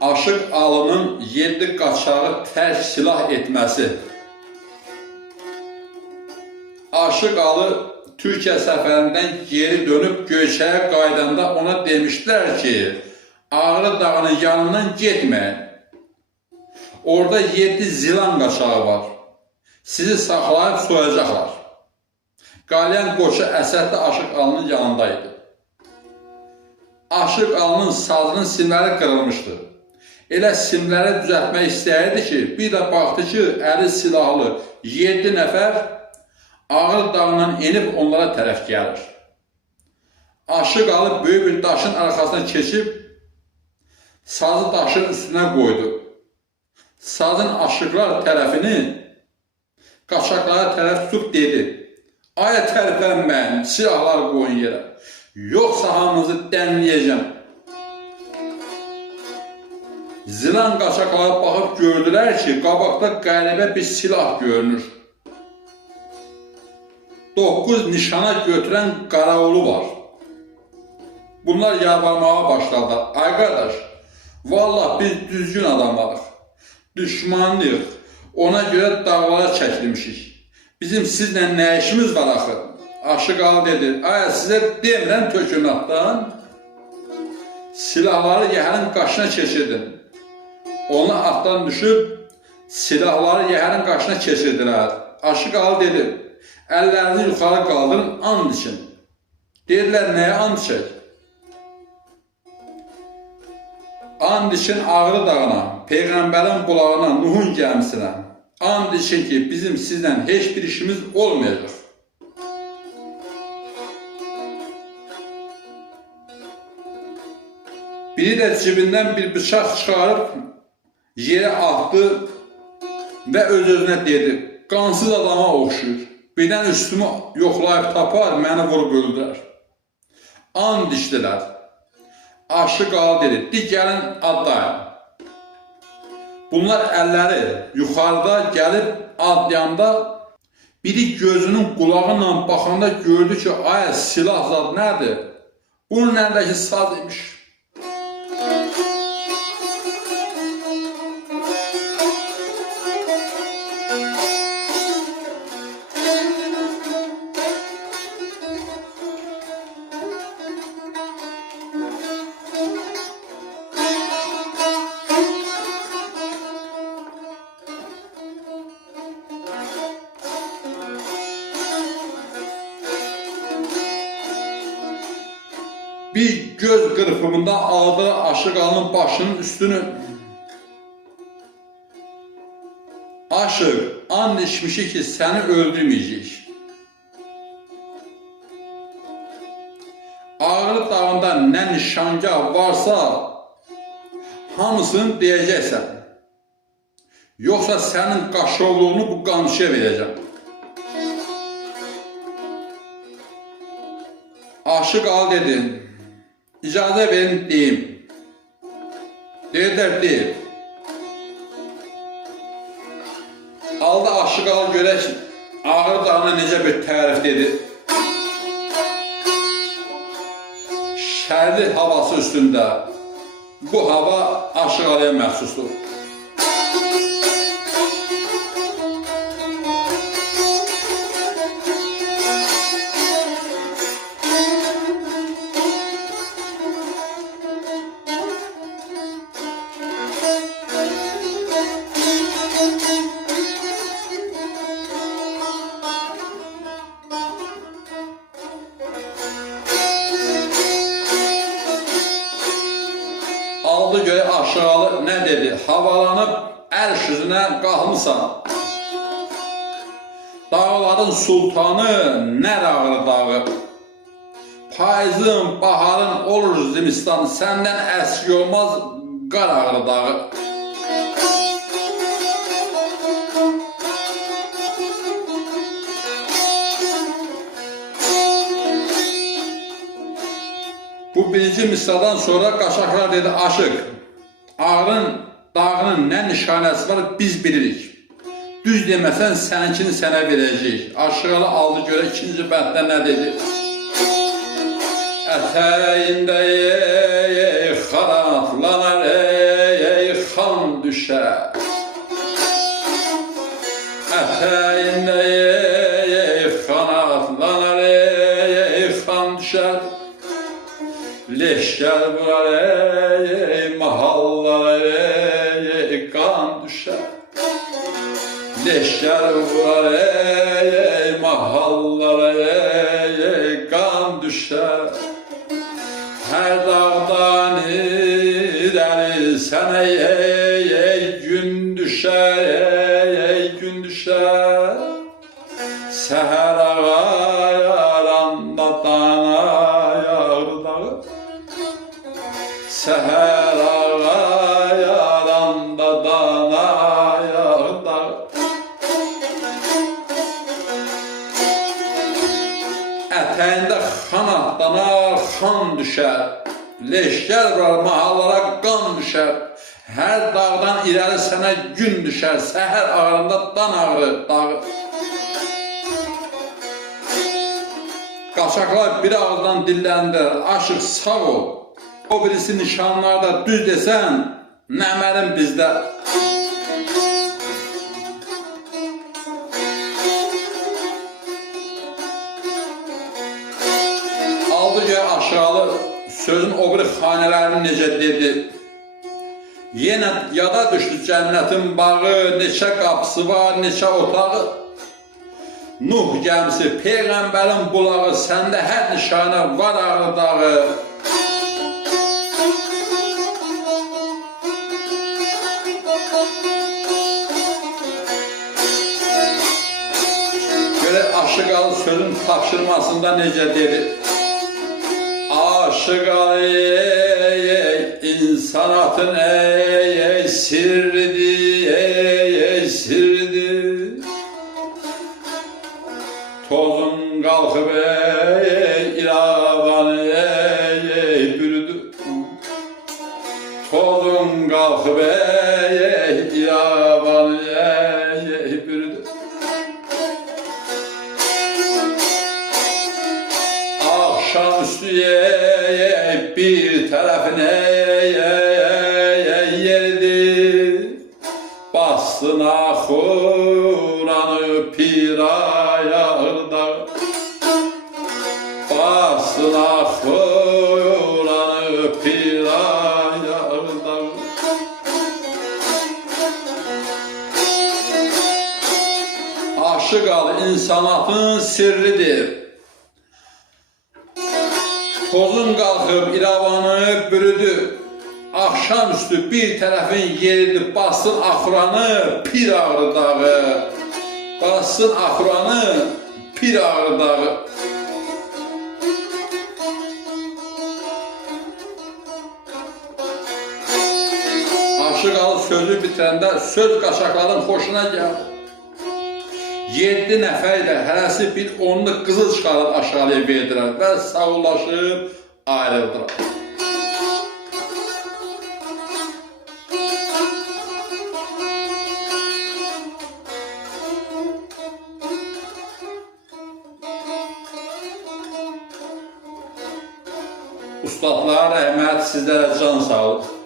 Aşıq Alının 7 qaçağı tərk silah etməsi. Aşıq Alı Türkiyə səfərindən geri dönüb Göyçəyə qaydanda ona demişlər ki, Ağrı dağının yanından getməyin. Orada 7 zilan qaçağı var. Sizi saxlayıb soyacaqlar. Qalyan qoşu Əsəd də Aşıq Alının yanındaydı. Aşıq Alının sazının simləri qırılmışdı. Elə simləri düzəltmək istəyirdi ki, bir də baxdı ki, əli silahlı 7 nəfər Ağrı dağından enib onlara tərəf gəlir. Aşıq Alı böyük bir daşın arxasına keçib, sazı daşın üstünə qoydu. Sazın aşıqlar tərəfini qaçaqlara tərəf tutub dedi: "Aya tərpənməyin, silahları qoyun yerə, yoxsa hamınızı dənləyəcəm." Zilan qaçaqlara baxıb gördülər ki, qabaqda qəribə bir silah görünür. 9 nişana götürən qaravulu var. Bunlar yalvarmağa başladılar: "Ay qardaş, vallahi biz düzgün adamlarıq, düşmanlıyıq, ona görə dağlara çəkilmişik. Bizim sizlə nə işimiz var axı?" Aşıq Alı dedi: "Ay, sizə demirəm tökün atdan, silahları yəhərin qaşına keçirdin." Onlar atdan düşüb, silahları yəhərin qaşına keçirdilər. Aşıq Alı dedi: "Əllərinizi yuxarı qaldırın, and için." Dedilər: "Nəyə and içək?" "And için Ağrı dağına, Peyğəmbərin bulağına, Nuhun gəmisinə. And için ki, bizim sizlə heç bir işimiz olmayacaq." Biri də cibindən bir bıçaq çıxarıb yerə atdı və öz-özünə dedi: "Qansız adama oxşuyur. Birdən üstümü yoxlayıb tapar, məni vurub öldürər." And içdilər. Aşıq Alı dedi: "Di gəlin adlayın." Bunlar əlləri yuxarıda gəlib adlayanda biri gözünün qulağı ilə baxanda gördü ki, ay, silah zad nədir? Bunun əlindəki saz imiş. Bir göz qırpımında aldığı Aşıq Alının başının üstünü. "Aşıq, and içmişik ki, səni öldürməyəcək. Ağrı dağında nə nişangah varsa, hamısını deyəcəksən. Yoxsa sənin qaşovluğunu bu qamçıya verəcəm." Aşıq Alı dedi: "İcazə verin deyim." Dedilər: "Deyil." Aldı Aşıq Alı görək Ağrı dağına necə bir tərif dedi. Şərli havası üstündə. Bu hava Aşıq Alıya məxsusdur. Aldı göyə Aşıq Alı nə dedi? "Havalanıb ərş üzünə qalmısan. Dağların sultanı nər Ağrı dağı. Payızın, baharın olur zimistan, səndən əski olmaz qar Ağrı dağı." Bu birinci misradan sonra qaçaqlar dedi: "Aşıq, Ağrı dağının nə nişanəsi var biz bilirik. Düz deməsən səninkini sənə verəcəyik." Aşıq Alı aldı görə ikinci bənddə nə dedi? Ətəyində xaratlanar düşer. Ətəyində qanatlanar xan düşər. Leşkər var mahallar qan düşər. Leşkər var mahallar qan düşər. Hər dağdan irəli sənə gün düşər, gün düşər. Səhər ağaranda dana yağır dağı. Səhər ağaranda dana yağır dağı. Ətəyində xan atlanar, xan düşər. Leşkər var, mahallara qan düşər. Hər dağdan irəli sənə gün düşər. Səhər ağarında dan ağrı dağı. Qaçaqlar bir ağızdan dilləndir, aşıq sağ ol. O birisi nişanlarda düz desən, nəməlim bizdə. Aldı ki aşağılı sözün o biri xanələrini necə dedi. Yenə yada düşdü cənnətin bağı, neçə qapısı var, neçə otağı. Nuh gəmisi, Peyğəmbərin bulağı, səndə hər nişanə var ağrı dağı. Görə Aşıq Alı sözün tapşırmasında necə dedi. Aşıq Alı insanatın sirridir, sirridir. Tozun qalxıb İravanı bürüdü. Tozun qalxıb İravanı bürüdü. Akşamüstü bir tərəfinə yerdi. Bastın axuranı pirayağda. Bastın axuranı pirayağda. Aşıq Alı insanatın sirridir. Tozun qalxıb İravanı bürüdü. Akşamüstü bir tərəfin yeridi, bassın axuranı pir ağrı dağı. Bassın axuranı pir ağrı dağı. Aşıq Alı sözü bitirəndə söz qaçaqların xoşuna gəldi. 7 nəfər ilə hərəsi bir onlu qızıl çıxarıb aşağıya verdilər və sağollaşıb ayrıldılar. Ustadlara rəhmət, sizlərə can sağ olun.